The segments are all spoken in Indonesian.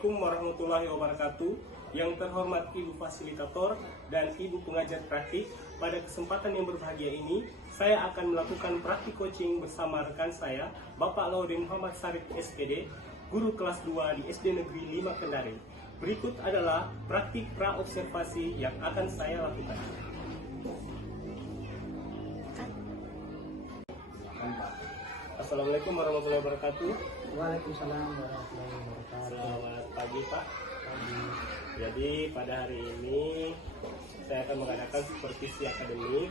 Assalamualaikum warahmatullahi wabarakatuh. Yang terhormat Ibu Fasilitator dan Ibu Pengajar Praktik, pada kesempatan yang berbahagia ini, saya akan melakukan praktik coaching bersama rekan saya, Bapak Laurin Muhammad Sarif SPD, guru kelas 2 di SD Negeri 5 Kendari. Berikut adalah praktik pra-observasi yang akan saya lakukan. Assalamualaikum warahmatullahi wabarakatuh. Waalaikumsalam warahmatullahi wabarakatuh. Selamat pagi Pak. Jadi pada hari ini saya akan mengadakan supervisi akademik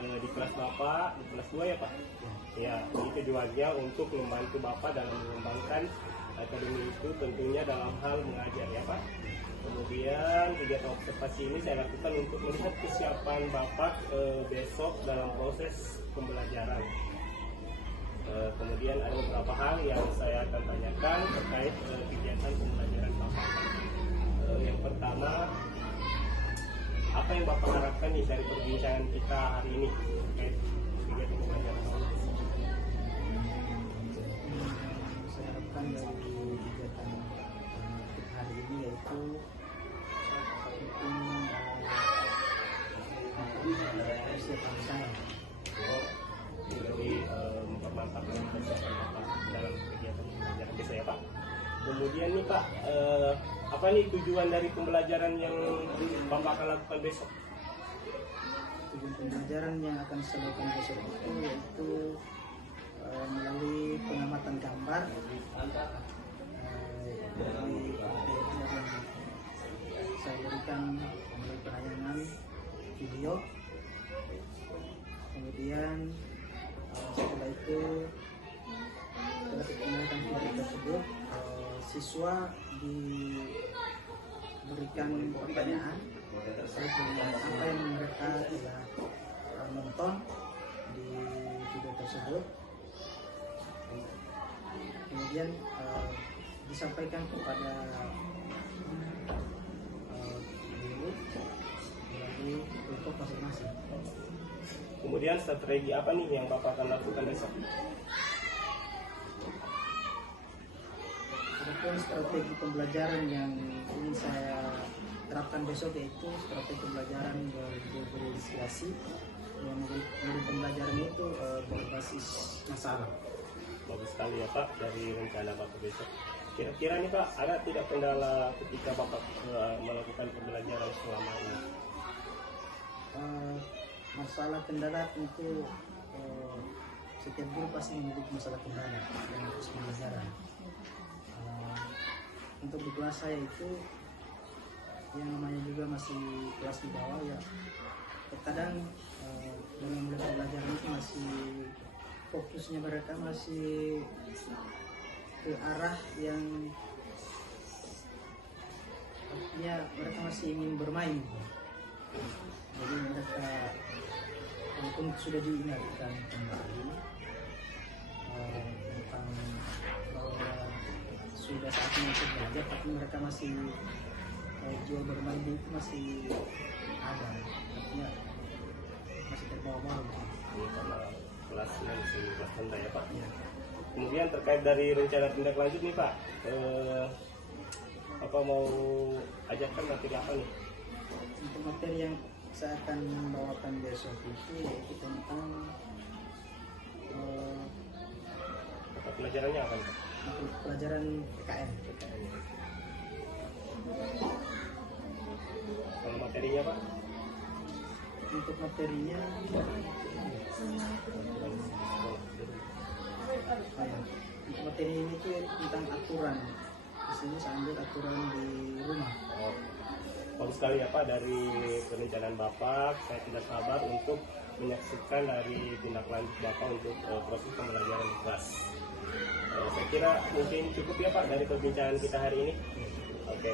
di kelas Bapak, di kelas 2 ya Pak. Ya, ini tujuannya untuk membantu Bapak dalam mengembangkan akademi itu, tentunya dalam hal mengajar ya Pak. Kemudian kegiatan observasi ini saya lakukan untuk melihat kesiapan Bapak besok dalam proses pembelajaran. Kemudian ada beberapa hal yang saya akan tanyakan terkait kegiatan pembelajaran Bapak. Yang pertama, apa yang Bapak harapkan nih dari perbincangan kita hari ini terkait kegiatan pembelajaran Bapak? Saya harapkan dari kegiatan kita hari ini yaitu persiapan saya. Jadi mempermantapkan persiapan Bapak dalam kegiatan pembelajaran bisa ya Pak. Kemudian nih Pak, apa nih tujuan dari pembelajaran yang Bapak akan lakukan besok? Tujuan pembelajaran yang akan saya lakukan besok itu yaitu melalui pengamatan gambar dari yang saya berikan melalui penayangan video. Kemudian setelah itu setelah digunakan video tersebut, siswa diberikan pertanyaan terkait dengan apa yang mereka telah nonton di video tersebut. Kemudian disampaikan kepada guru melalui kelompok masing-masing. Kemudian strategi apa nih yang Bapak akan lakukan besok? Adapun strategi pembelajaran yang ingin saya terapkan besok yaitu strategi pembelajaran berinisiasi, yang dari pembelajaran itu berbasis masalah. Bagus sekali ya Pak dari rencana Bapak besok. Kira-kira nih Pak, ada tidak kendala ketika Bapak melakukan pembelajaran selama ini? Masalah kendala tentu setiap guru pasti memiliki masalah kendala dalam proses pembelajaran. Untuk di kelas saya itu yang namanya juga masih kelas di bawah ya, terkadang dalam pembelajaran itu masih fokusnya mereka masih ke arah yang artinya mereka masih ingin bermain. Jadi mereka walaupun sudah diingatkan kembali tentang bahwa sudah saatnya untuk belajar, tapi mereka masih jiwa bermain itu masih ada, artinya masih terbawa-bawa. Karena kelasnya masih kelas rendah ya Pak. Ya. Kemudian terkait dari rencana tindak lanjut nih Pak, apa mau ajarkan materi apa nih? Untuk materi yang saya akan membawakan besok itu yaitu tentang mata pelajarannya apa nih Pak? pelajaran PKN. Kalau materinya Pak? Untuk materinya untuk materi ini itu tentang aturan. Di sini saya ambil aturan di rumah. Bagus sekali ya Pak, dari perencanaan Bapak, saya tidak sabar untuk menyaksikan dari tindak lanjut Bapak untuk proses pembelajaran di kelas. Saya kira mungkin cukup ya Pak dari perbincangan kita hari ini. Oke,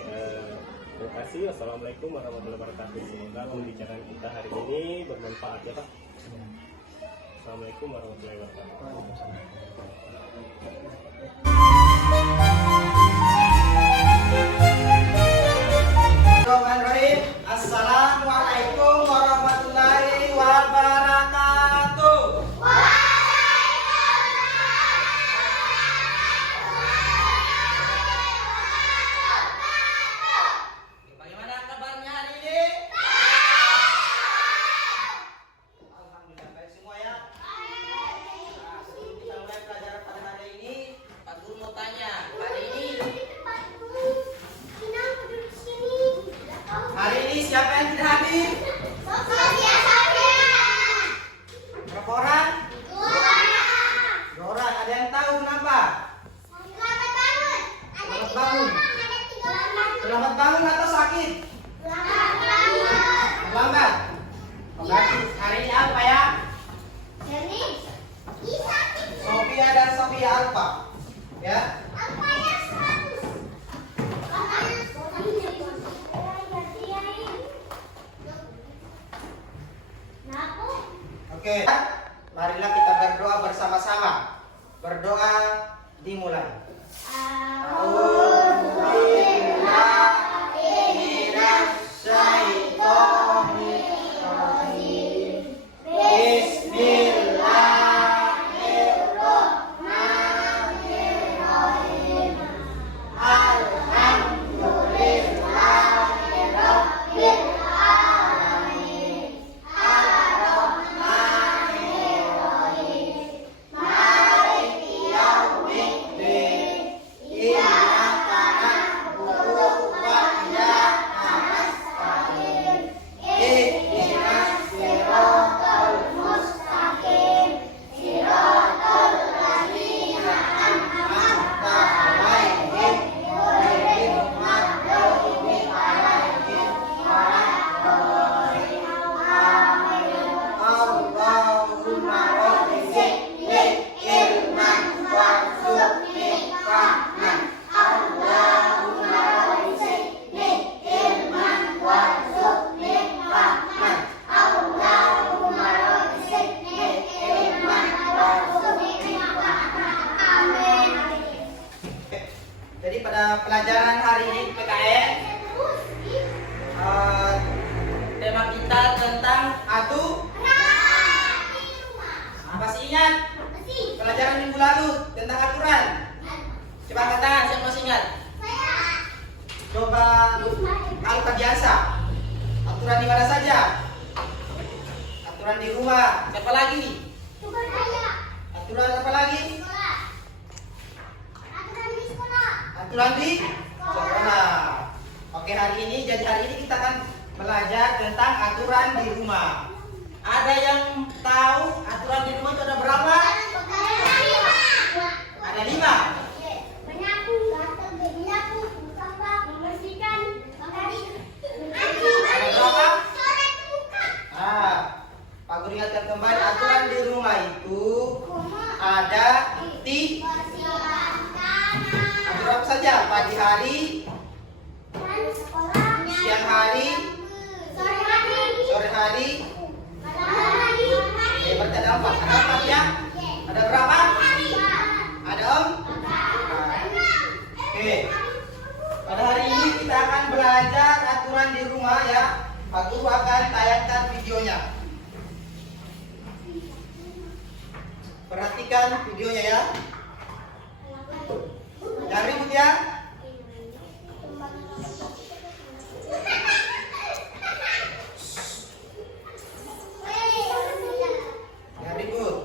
terima kasih. Wassalamualaikum warahmatullahi wabarakatuh. Semoga pembicaraan kita hari ini bermanfaat ya Pak. Assalamualaikum warahmatullahi Bismillahirrahmanirrahim. Assalamualaikum warahmatullahi wabarakatuh. Ya. Oke, marilah kita berdoa bersama-sama. Berdoa dimulai. Jadi pada pelajaran hari ini PKN tema kita tentang masih ingat pelajaran minggu lalu tentang aturan? Coba angkat tangan siapa masih ingat? Coba angkat biasa. Aturan di mana saja? Aturan di rumah. Siapa lagi nih? Aturan apa lagi? Aturan di sekolah. Oke, hari ini kita akan belajar tentang aturan di rumah. Ada yang tahu aturan di rumah itu ada berapa? Ada 5. Ada berapa? Pak Guru ingatkan kembali, aturan di rumah itu ada apa saja? Pagi hari, siang hari, sore hari. Berarti ada 4. Ada 4 ya? Ada berapa? Ada 4. Oke. Pada hari ini kita akan belajar aturan di rumah ya. Pak Guru akan tayangkan videonya. Perhatikan videonya ya. Jangan ribut ya. Jangan ribut.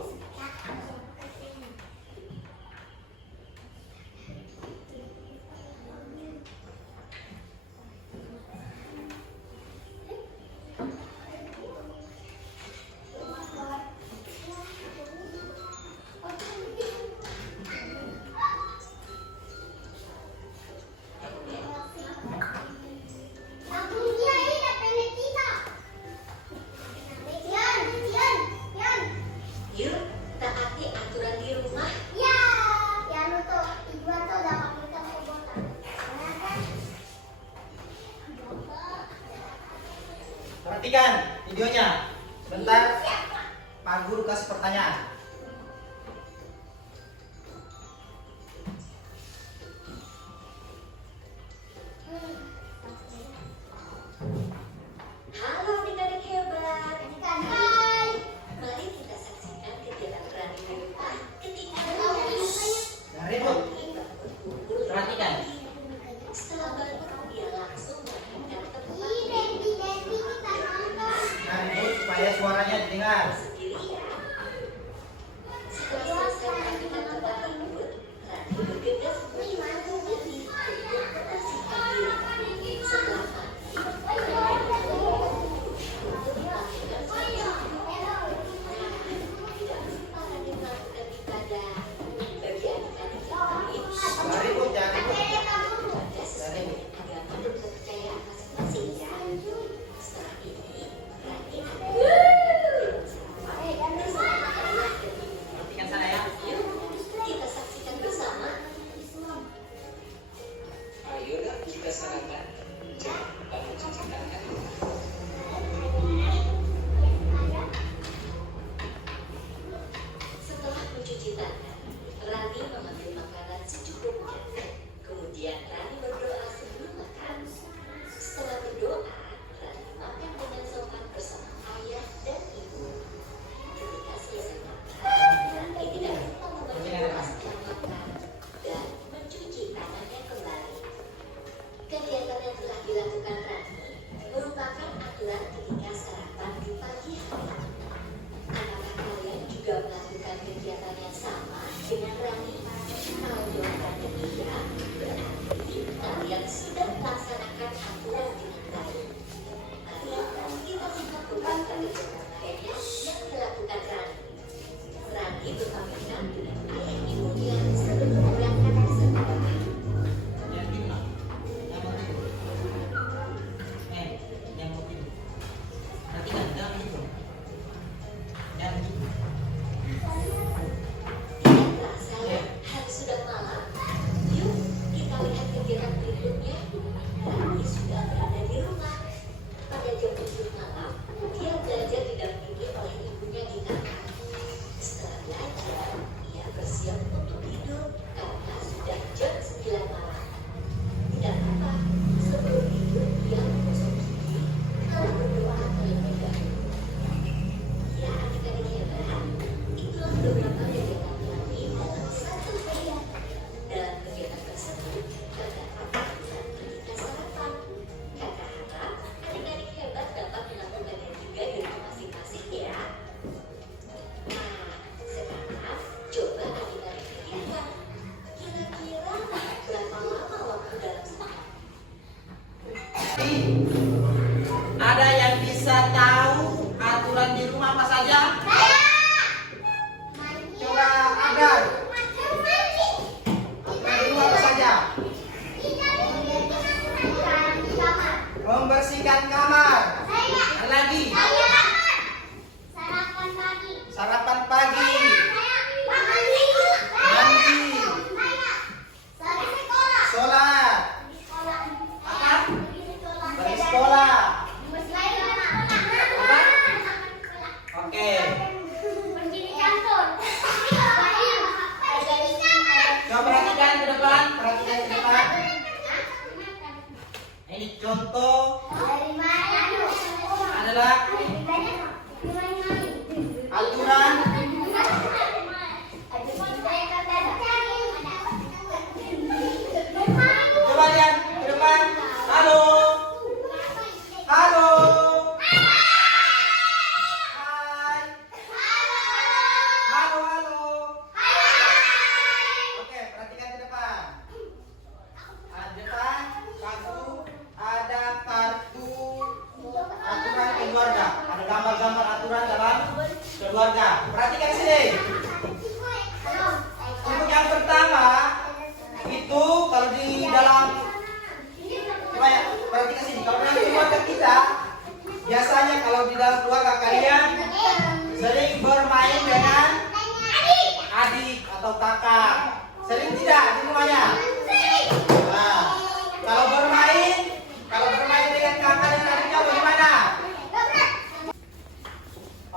Perhatikan videonya. Sebentar, Pak Guru kasih pertanyaan. Halo adik-adik hebat. Hai. Mari kita saksikan kegiatan berani di rumah ketika Jangan ribut. Perhatikan. setelah bangun dia langsung melakukan tempat Jangan ribut supaya suaranya didengar. sendiri ya. contoh Dari mana? adalah aturan. Coba lihat ke depan. Halo. Halo. Hai. Halo, halo. Oke, perhatikan ke depan. Ada kartu, ada kartu aturan keluarga. Ada gambar-gambar aturan dalam keluarga. Perhatikan sini. Untuk yang pertama itu kalau di dalam, coba ya, perhatikan sini. Kalau dalam keluarga kita, biasanya kalau di dalam keluarga kalian sering bermain dengan adik atau kakak. Sering tidak di rumahnya? Nah, kalau bermain dengan kakak dan adiknya bagaimana?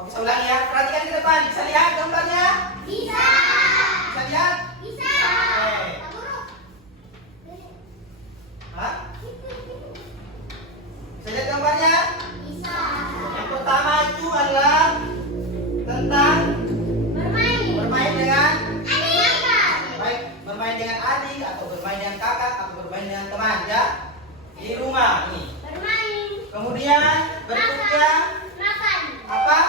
Oke, saya ulangi ya. Perhatikan ke depan. Bisa lihat gambarnya? Bisa lihat? Oke. Hah? Bisa lihat gambarnya? Yang pertama itu adalah tentang bermain dengan baik bermain dengan adik atau bermain dengan kakak atau bermain dengan teman ya di rumah ini. Kemudian berikutnya apa?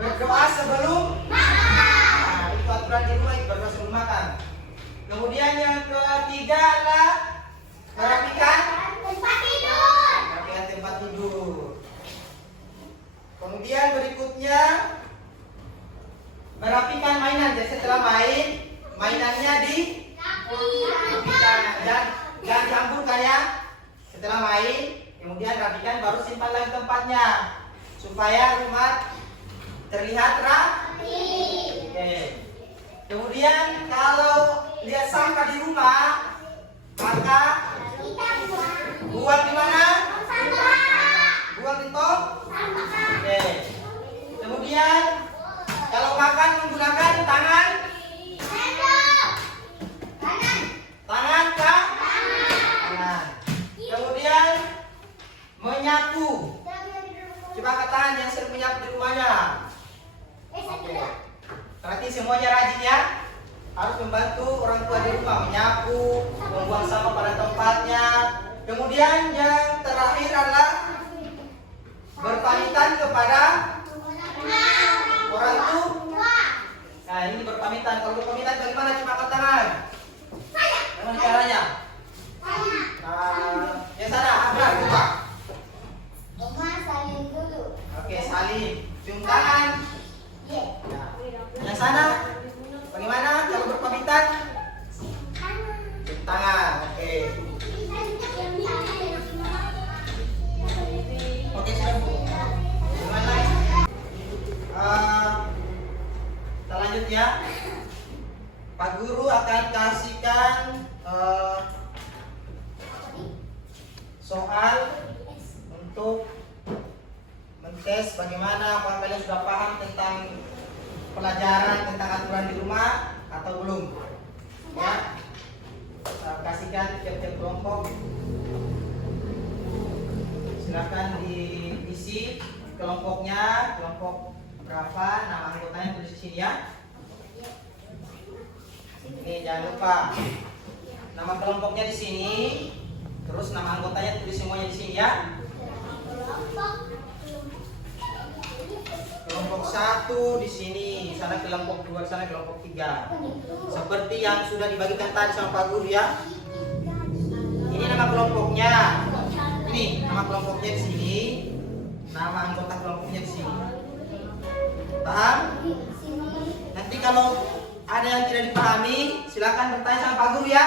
Berdoa sebelum nah, itu aturan di rumah, berdoa sebelum makan. Kemudian yang ketiga adalah merapikan tempat tidur. Kemudian berikutnya merapikan mainan. Jadi setelah mainannya jangan dihamburkan ya. Setelah main, kemudian rapikan, baru simpan lagi tempatnya supaya rumah terlihat rapi. Oke. Kemudian kalau lihat sampah di rumah, maka buang di mana? Buang di tong. Oke. Kemudian kalau makan menggunakan tangan kah? Tangan. Kemudian menyapu. Coba katakan yang sering menyapu di rumahnya. Oke. Berarti semuanya rajin ya. Harus membantu orang tua di rumah menyapu, membuang sampah pada tempatnya. Kemudian yang terakhir adalah berpamitan kepada orang tua. Nah, ini berpamitan. Kalau berpamitan bagaimana? Coba angkat tangan. Bagaimana caranya? Nah, yang sana, benar, coba. Oke, salim. Cium tangan. Nah, yang sana, bagaimana kalau berpamitan? Cium tangan. Oke. Oke, sudah Bu. Bagaimana? Kita lanjut ya. Pak Guru akan kasihkan soal untuk mentes bagaimana, apakah kalian sudah paham tentang pelajaran tentang aturan di rumah atau belum ya. Kasihkan tiap-tiap kelompok, silakan diisi kelompoknya, kelompok berapa, nama anggotanya tulis di sini ya. Ini jangan lupa nama kelompoknya di sini, terus nama anggotanya tulis semuanya di sini ya. Kelompok 1 di sini, sana kelompok 2, sana kelompok 3. Seperti yang sudah dibagikan tadi sama Pak Guru ya. Ini nama kelompoknya. Ini nama kelompoknya di sini. Nama anggota kelompoknya di sini. Paham? Nanti kalau ada yang tidak dipahami, silakan bertanya sama Pak Guru ya.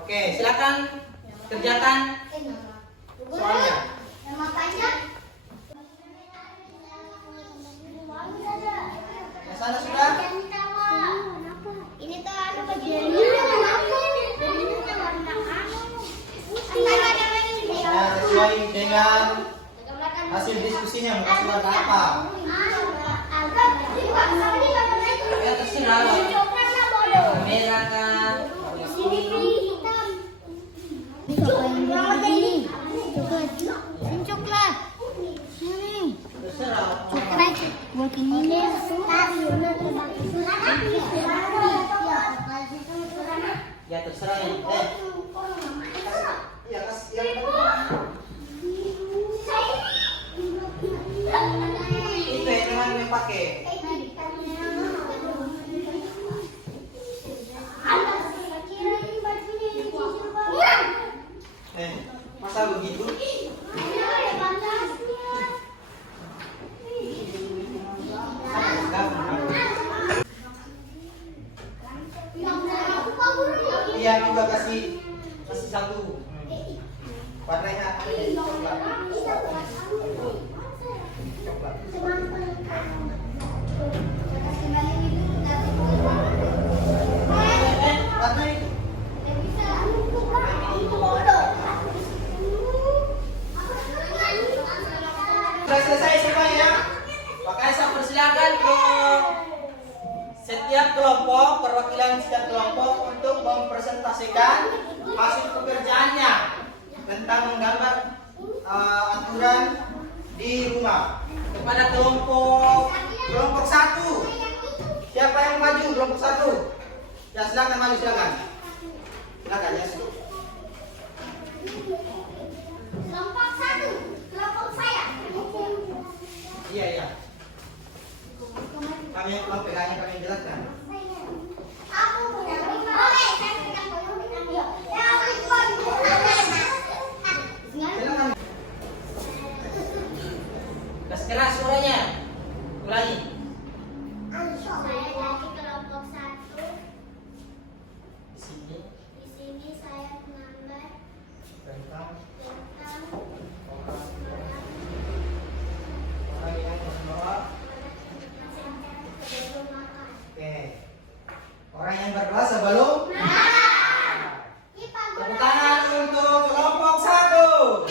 Oke, silakan kerjakan soalnya. Yang sana sudah? Ini tuh anu bagian Nah, sesuai dengan hasil diskusinya mau kasih warna apa? Ya terserah. Merah kah? Ini Ya terserah ya. Iya kasih yang itu yang namanya pakai. Masa begitu? Iya juga kasih satu. Warnanya apa ya? Coklat. Warna itu. Sudah selesai semua ya. Makanya saya persilakan ke setiap kelompok, perwakilan setiap kelompok untuk mempresentasikan hasil pekerjaannya tentang menggambar aturan di rumah. Kepada kelompok 1, siapa yang maju kelompok 1? Ya silakan maju, silakan. Silakan ya. Kelompok 1, kelompok saya. Iya iya. Kami mau pegangnya, kami jelaskan. Aku punya rumah. Saya pegang dulu. Ya, Silakan. Keras suaranya. Ulangi. saya dari kelompok 1. Di sini Di sini saya menggambar tentang tentang orang yang berdoa. sebelum makan. Oke. Orang yang berdoa sebelum. Tepuk tangan untuk kelompok 1.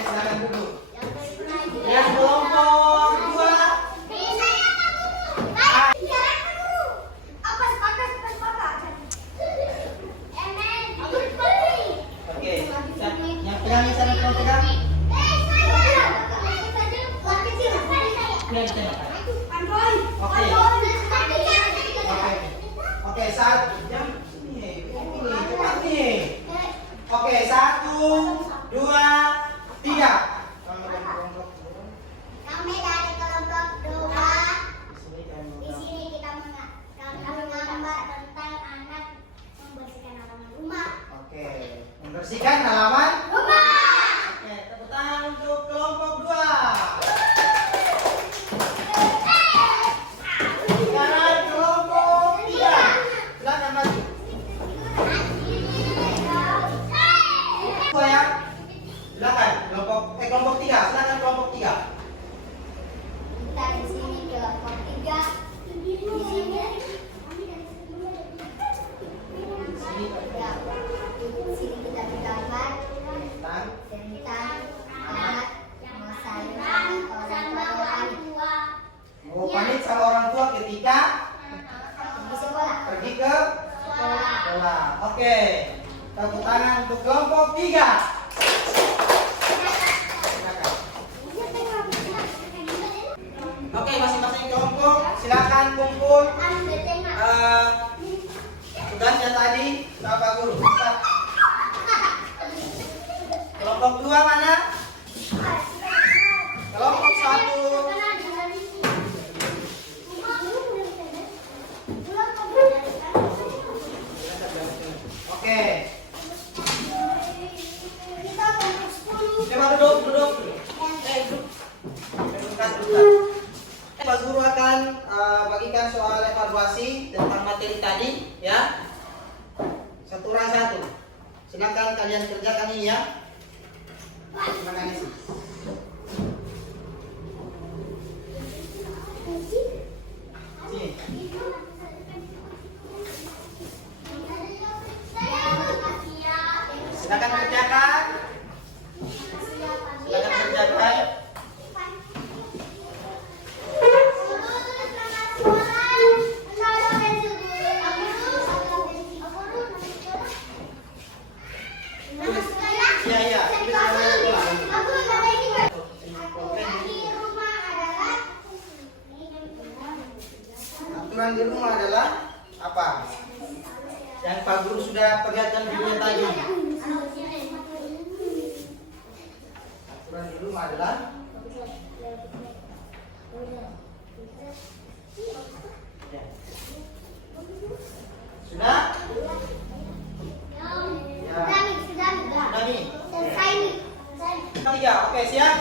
Silakan duduk. Yang kelompok 2. Oke. Yang pegang ini sana tolong pegang. Pegang di sana. Oke. Oke, saat jam sini. Ini cepat nih. Oke, 1, 2, 3. Kami dari kelompok 2. Di sini kita menggambar tentang anak membersihkan halaman rumah. Oke, membersihkan halaman. Rumah. Oke, tepuk tangan untuk kelompok 2. Sekarang kelompok 3. Silakan maju. Dua ya. Silakan kelompok 3. Silakan kelompok 3. Kita di sini kelompok 3. Di sini. Ya, di sini kita menggambar Tentang tentang anak sayang orang tua mau pamit sama orang tua ketika di sekolah. pergi ke Sekolah. sekolah. Oke. Tepuk tangan untuk kelompok 3. Silakan. Oke, masing-masing kelompok silakan kumpul tugasnya tadi Bapak Guru. Cepat. Kelompok 2 mana? Kelompok 1. Oke. Coba duduk. Duduk. Pak Guru akan bagikan soal evaluasi tentang materi tadi ya. Satu orang satu. Silakan kalian kerjakan ini ya. Silakan isi. Sini. Silakan kerjakan. Silakan kerjakan. Iya. Tulis nama sekolah. rumah adalah apa? Yang Pak Guru sudah perlihatkan videonya tadi. Aturan di rumah adalah ya. Sudah? Ya. Sudah nih. Tiga, oke siap?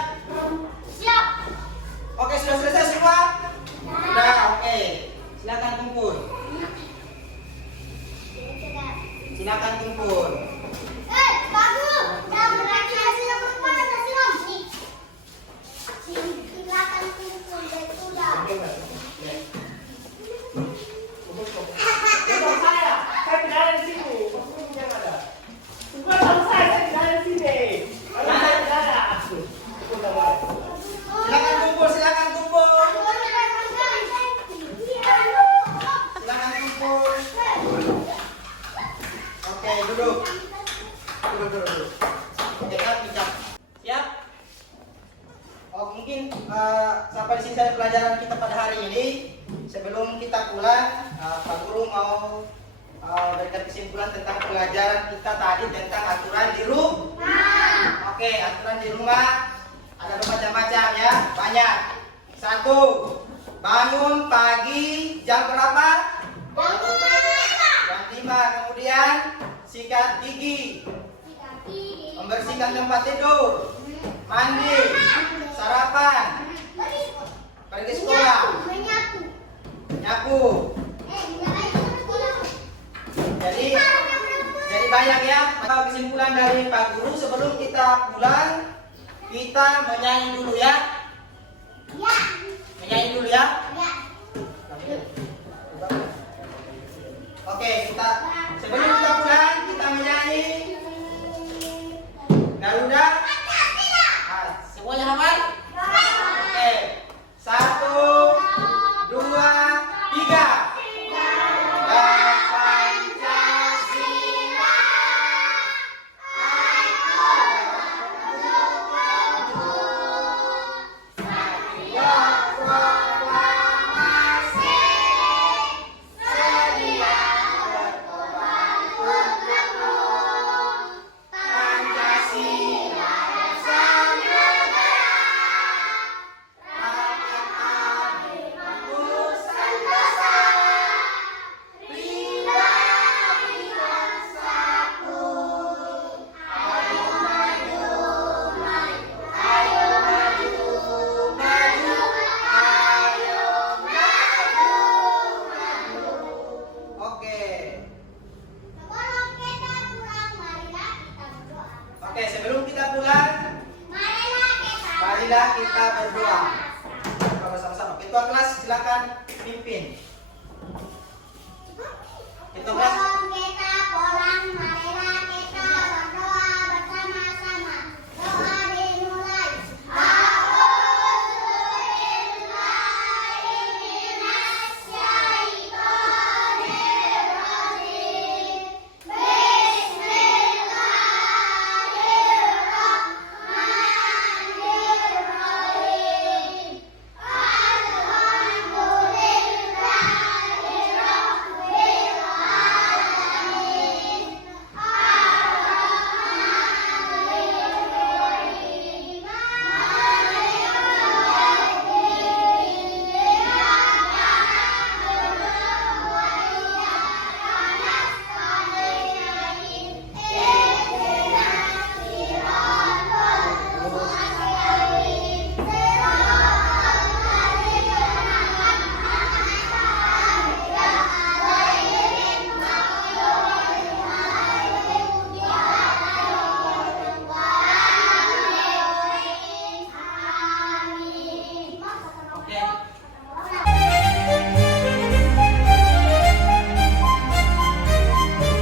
Oke, sudah selesai semua? Sudah, oke. Silakan kumpul. Silakan kumpul. Saya tidak ada di sini. Maksudnya yang ada. Bukan sama saya tidak ada di sini. Karena saya tidak ada. Silakan kumpul, silakan kumpul. Silakan kumpul. Oke, duduk. Duduk. Dekat, bijak. Siap? Oh, mungkin sampai di sini saja pelajaran kita pada hari ini. Sebelum kita pulang, Pak Guru mau berikan kesimpulan tentang pelajaran kita tadi tentang aturan di rumah. Oke, aturan di rumah ada bermacam-macam ya, banyak. 1. Bangun pagi jam berapa? Jam 5. Kemudian sikat gigi, membersihkan tempat tidur, mandi, sarapan, pergi sekolah, nyapu. Jadi banyak ya. Kesimpulan dari Pak Guru, sebelum kita pulang kita menyanyi dulu ya. Menyanyi dulu ya. Oke, sebelum kita pulang kita menyanyi Garuda. Semuanya hafal? Oke. 1, 2, 3. Oke, sebelum kita pulang, marilah kita berdoa. Sama-sama. Ketua kelas silakan pimpin. Ketua kelas. Kita pulang, marilah kita berdoa bersama-sama. Doa dimulai.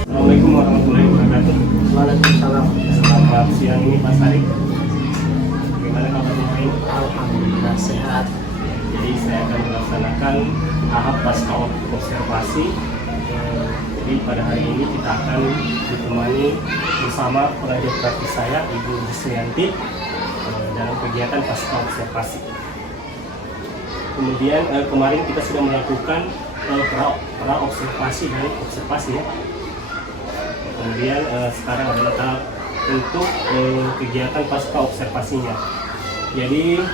Assalamualaikum warahmatullahi wabarakatuh. Waalaikumsalam. Selamat siang ini Pak Sarik. Bagaimana kabarnya hari ini? Alhamdulillah sehat. Jadi saya akan melaksanakan tahap pasca observasi. Jadi pada hari ini kita akan ditemani bersama pengajar praktis saya, Ibu Suyanti, dalam kegiatan pasca observasi. Kemudian kemarin kita sudah melakukan pra observasi dan observasi ya. Kemudian sekarang adalah tahap untuk kegiatan pasca observasinya. Jadi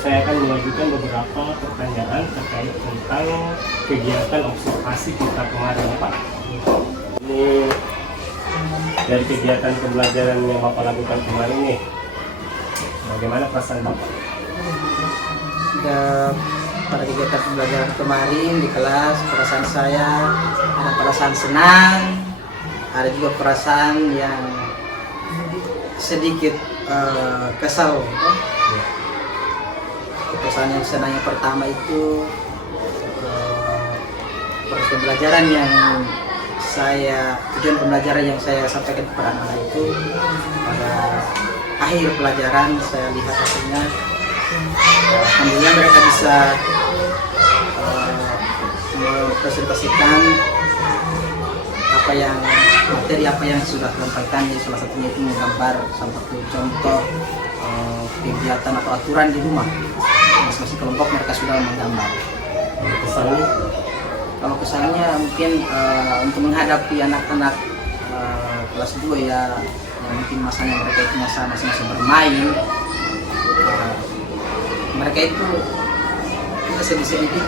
saya akan mengajukan beberapa pertanyaan terkait tentang kegiatan observasi kita kemarin ya Pak. Ini dari kegiatan pembelajaran yang Bapak lakukan kemarin nih, bagaimana perasaan Bapak? Pada kegiatan pembelajaran kemarin di kelas, perasaan saya ada perasaan senang, ada juga perasaan yang sedikit kesal. Perasaan yang senang yang pertama itu proses pembelajaran yang tujuan pembelajaran yang saya sampaikan kepada anak itu pada akhir pelajaran saya lihat hasilnya. Alhamdulillah mereka bisa mempresentasikan materi apa yang sudah disampaikan. Salah satunya itu menggambar salah satu contoh kegiatan atau aturan di rumah. Masing-masing kelompok mereka sudah menggambar. Kesannya? Kalau kesannya mungkin untuk menghadapi anak-anak kelas 2 ya, yang mungkin masanya mereka itu masa bermain. Mereka itu kita sedikit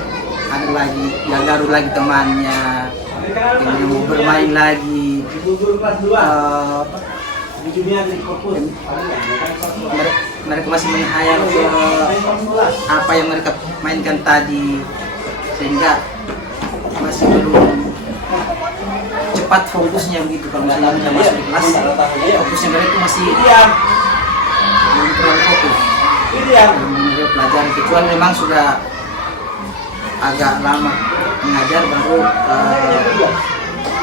ada lagi yang baru lagi temannya yang mau bermain lagi. Mereka masih menghayal ke apa yang mereka mainkan tadi, sehingga masih belum cepat fokusnya begitu. Kalau misalnya sudah masuk di kelas, fokusnya mereka masih belum terlalu fokus menurut pelajaran, kecuali memang sudah agak lama mengajar baru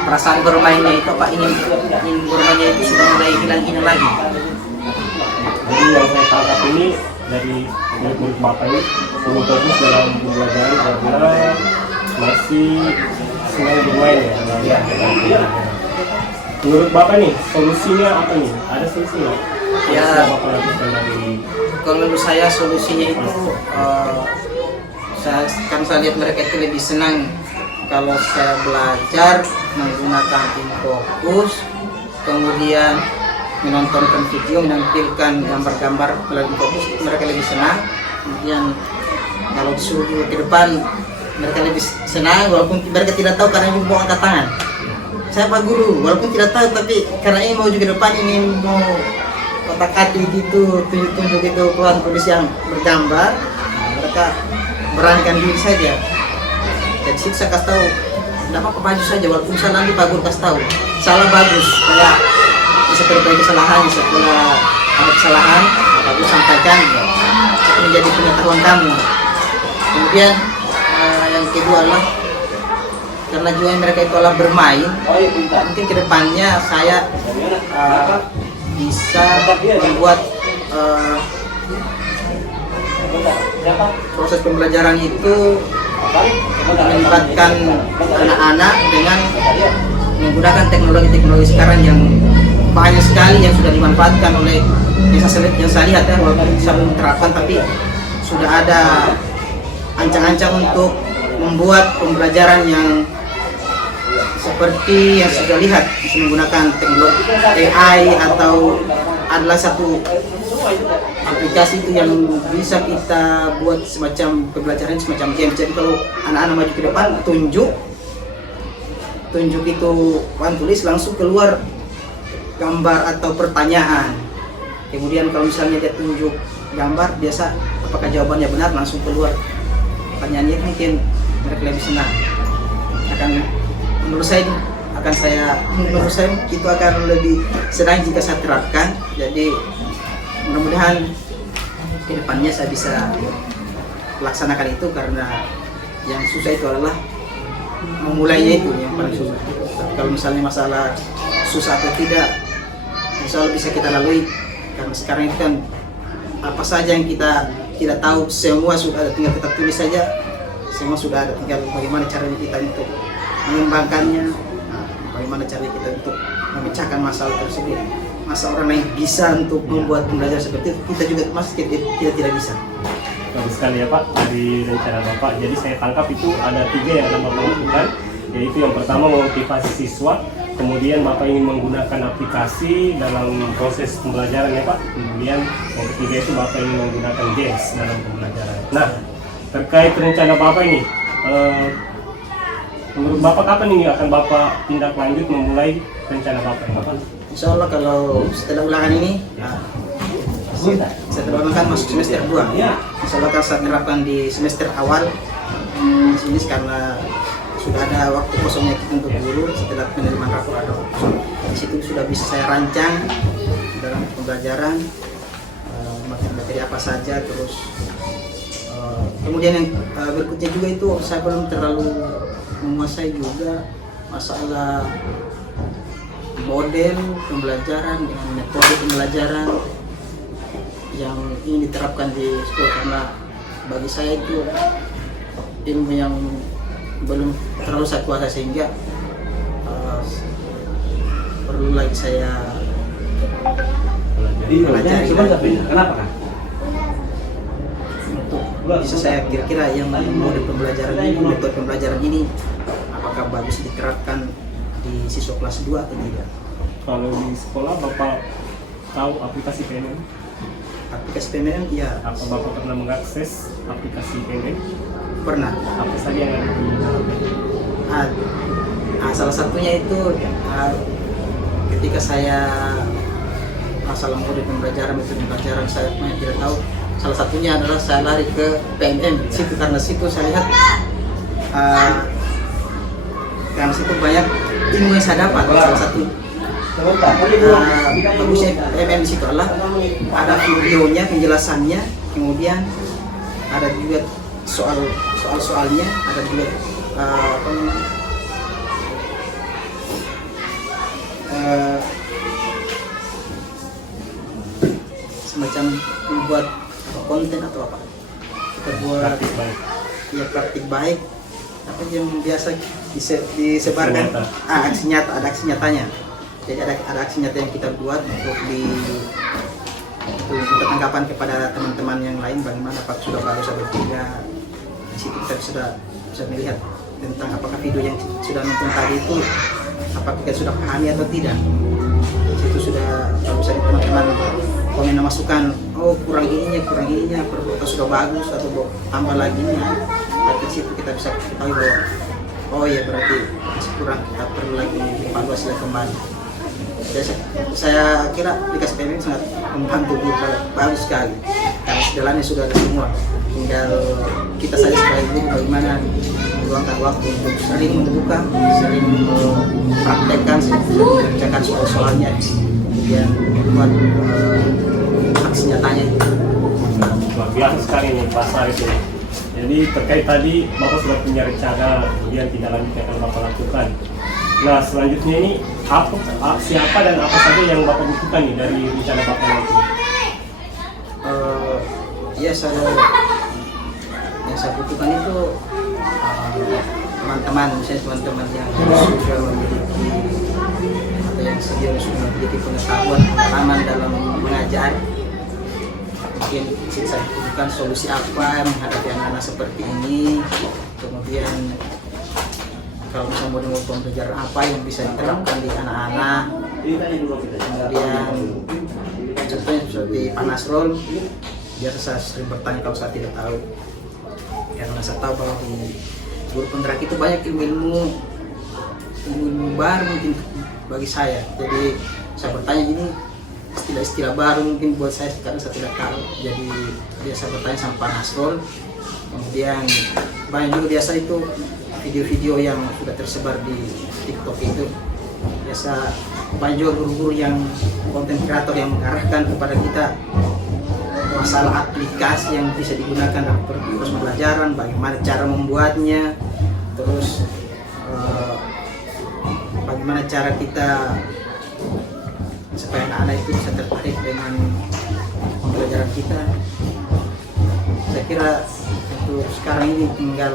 perasaan bermainnya itu ingin bermainnya itu sudah mulai hilang lagi. Jadi yang saya tangkap ini dari murid-murid Bapak ini lebih bagus dalam pembelajaran karena masih senang bermain ya. Menurut Bapak nih solusinya apa nih? Ada solusi nggak? Ya, Bapak lakukan dari kalau menurut saya solusinya itu saya lihat mereka itu lebih senang kalau saya belajar menggunakan InFocus, kemudian menontonkan video, menampilkan gambar-gambar melalui InFocus, mereka lebih senang. Kemudian kalau disuruh dulu ke depan, mereka lebih senang walaupun mereka tidak tahu karena ini mau angkat tangan. Saya Pak Guru, walaupun tidak tahu tapi karena ini mau juga depan, ini mau kotak-katik gitu, tunjuk-tunjuk itu tuan tulis yang bergambar, mereka beranikan diri saja. Dan situ saya kasih tahu, tidak apa-apa maju saja walaupun salah, nanti Pak Guru kasih tahu salah bagus, kayak bisa perbaiki kesalahan. Setelah ada kesalahan, Pak Guru sampaikan, itu menjadi pengetahuan kamu. Kemudian yang kedua adalah karena juga mereka itu adalah bermain, mungkin kedepannya saya bisa membuat proses pembelajaran itu melibatkan anak-anak dengan menggunakan teknologi-teknologi sekarang yang banyak sekali yang sudah dimanfaatkan oleh yang saya lihat ya, walaupun bisa belum diterapkan tapi sudah ada ancang-ancang untuk membuat pembelajaran yang seperti yang sudah lihat, bisa menggunakan teknologi AI atau adalah satu aplikasi itu yang bisa kita buat semacam pembelajaran semacam game. Jadi kalau anak-anak maju ke depan, tunjuk itu tulis langsung keluar gambar atau pertanyaan. Kemudian kalau misalnya dia tunjuk gambar, biasa apakah jawabannya benar, langsung keluar pertanyaannya. Mungkin mereka lebih senang. Menurut saya itu akan lebih senang jika saya terapkan. Jadi mudah-mudahan kedepannya saya bisa laksanakan itu, karena yang susah itu adalah memulainya, itu yang paling susah. Kalau misalnya masalah susah atau tidak, insya Allah bisa kita lalui, karena sekarang itu kan apa saja yang kita tidak tahu semua sudah ada, tinggal kita tulis saja, semua sudah ada, tinggal bagaimana caranya kita untuk mengembangkannya, bagaimana cara kita untuk memecahkan masalah tersebut. Masa orang lain bisa untuk membuat pembelajaran seperti itu, kita juga masih kita tidak bisa. Bagus sekali ya Pak dari rencana Bapak. Jadi saya tangkap itu ada 3 yang akan Bapak lakukan, yaitu yang pertama memotivasi siswa, kemudian Bapak ingin menggunakan aplikasi dalam proses pembelajaran ya Pak, kemudian yang ketiga itu Bapak ingin menggunakan games dalam pembelajaran. Nah, terkait rencana Bapak ini, menurut Bapak kapan ini akan Bapak tindak lanjut memulai rencana Bapak ini? Bapak? Insya Allah kalau setelah ulangan ini, setelah ulangan kan masuk semester 2. Insya Allah akan saya terapkan di semester awal. Di sini karena sudah ada waktu kosongnya kita untuk guru setelah penerimaan rapor ada kosong. Di situ sudah bisa saya rancang dalam pembelajaran materi apa saja, terus kemudian yang berikutnya juga itu saya belum terlalu menguasai juga masalah model pembelajaran dengan metode pembelajaran yang ingin diterapkan di sekolah, karena bagi saya itu ilmu yang belum terlalu saya kuasai sehingga perlu lagi saya pelajari. Kenapa kan? Untuk bisa saya kira-kira yang model pembelajaran ini, metode pembelajaran ini apakah bagus diterapkan di siswa kelas 2 atau tidak. Kalau di sekolah Bapak tahu aplikasi PNM? Aplikasi PMN, ya. Apa Bapak pernah mengakses aplikasi PNM? Pernah. Apa saja yang ada di dalamnya? Salah satunya itu ketika saya masalah model pembelajaran, metode pembelajaran saya tidak tahu. Salah satunya adalah saya lari ke PMM situ, karena situ saya lihat karena situ banyak ilmu yang saya dapat. Salah satu bagusnya PMM di situ adalah ada videonya, penjelasannya, kemudian ada juga soalnya, ada juga semacam membuat konten atau apa, kita buat Praktik baik. ya praktik baik, apa yang biasa disebarkan, aksi nyata, ada aksi nyatanya. Jadi ada aksi nyata yang kita buat untuk kita tanggapan kepada teman-teman yang lain, bagaimana apakah sudah bagus atau tidak. Di situ kita bisa melihat tentang apakah video yang sudah nonton tadi itu apakah kita sudah pahami atau tidak. Di situ sudah bisa teman-teman komen masukan, oh kurang ininya, perlu atau sudah bagus atau tambah lagi nya. Tapi di situ kita bisa ketahui bahwa oh ya berarti masih kurang, kita perlu lagi evaluasi lagi kembali. Saya kira aplikasi PMM sangat membantu kita, bagus sekali karena segalanya sudah ada semua, tinggal kita saja sebagai guru bagaimana meluangkan waktu untuk sering membuka, sering mempraktekkan, sering mengerjakan soal-soalnya, kemudian membuat aksi nyatanya. Luar biasa sekali nih Pak Sarif ini. Jadi terkait tadi Bapak sudah punya rencana, kemudian tidak lanjut yang akan Bapak lakukan. Nah selanjutnya ini siapa dan apa saja yang Bapak butuhkan nih dari rencana Bapak nanti? Ya yang saya butuhkan itu teman-teman, misalnya teman-teman yang sudah memiliki atau yang sudah memiliki pengetahuan dalam mengajar, mungkin saya butuhkan solusi apa menghadapi anak-anak seperti ini, kemudian kalau bisa model pembelajaran apa yang bisa diterapkan di anak-anak, kemudian contohnya seperti Pak Nasrul, biasa saya sering bertanya kalau saya tidak tahu, karena saya tahu bahwa di guru penggerak itu banyak ilmu baru mungkin bagi saya, jadi saya bertanya ini istilah-istilah baru mungkin buat saya karena saya tidak tahu, jadi biasa bertanya sama Pak Nasrul. Kemudian banyak juga biasa itu video-video yang sudah tersebar di TikTok itu, biasa banyak juga guru-guru yang konten kreator yang mengarahkan kepada kita masalah aplikasi yang bisa digunakan dalam proses pembelajaran, bagaimana cara membuatnya, terus bagaimana cara kita supaya anak-anak itu bisa tertarik dengan pembelajaran kita. Saya kira untuk sekarang ini tinggal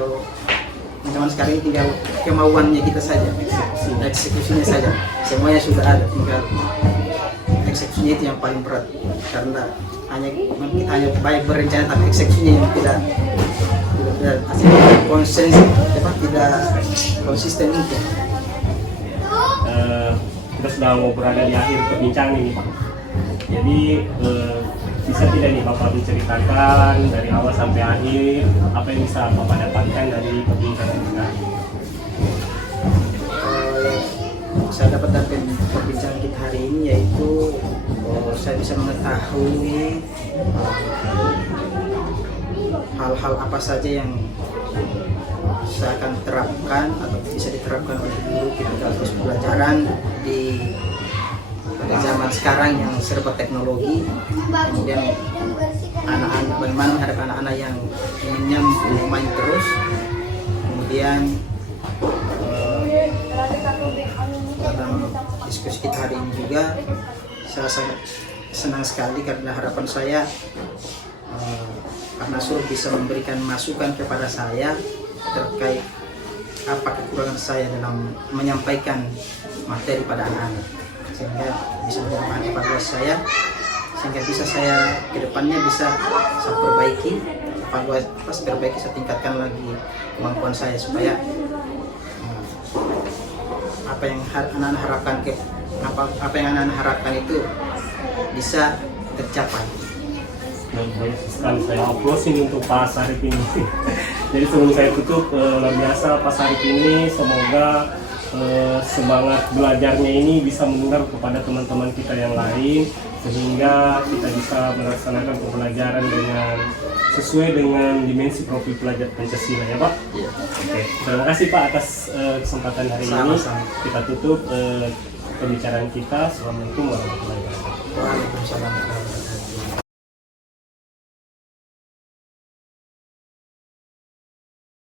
kemauannya kita saja, eksekusinya saja. Semuanya sudah ada, tinggal eksekusinya itu yang paling berat, karena kita hanya baik berencana tapi eksekusinya yang tidak tidak konsisten itu. Kita sudah mau berada di akhir perbincangan ini Pak. Jadi bisa tidak nih Bapak menceritakan dari awal sampai akhir apa yang bisa Bapak dapatkan dari perbincangan kita? Saya dapat dari perbincangan kita hari ini yaitu saya bisa mengetahui hal-hal apa saja yang saya akan terapkan atau bisa diterapkan oleh guru ketika terus pelajaran di pada zaman sekarang yang serba teknologi. Kemudian anak-anak bagaimana menghadapi anak-anak yang inginnya main terus. Kemudian dalam diskusi kita hari ini juga saya sangat senang sekali karena harapan saya Pak Nasrul bisa memberikan masukan kepada saya terkait apa kekurangan saya dalam menyampaikan materi pada anak-anak, sehingga bisa menjadi evaluasi saya, sehingga bisa saya kedepannya bisa saya perbaiki, saya tingkatkan lagi kemampuan saya supaya apa yang anak-anak harapkan apa yang anak-anak harapkan itu bisa tercapai. Baik sekali, saya closing untuk Pak Sarip ini. Jadi sebelum saya tutup, luar biasa Pak Sarip ini, semoga semangat belajarnya ini bisa menular kepada teman-teman kita yang lain, sehingga kita bisa melaksanakan pembelajaran dengan sesuai dengan dimensi profil pelajar Pancasila ya Pak. Ya. Oke, terima kasih Pak atas kesempatan hari ini. Kita tutup pembicaraan kita. Assalamualaikum warahmatullahi wabarakatuh. Waalaikumsalam.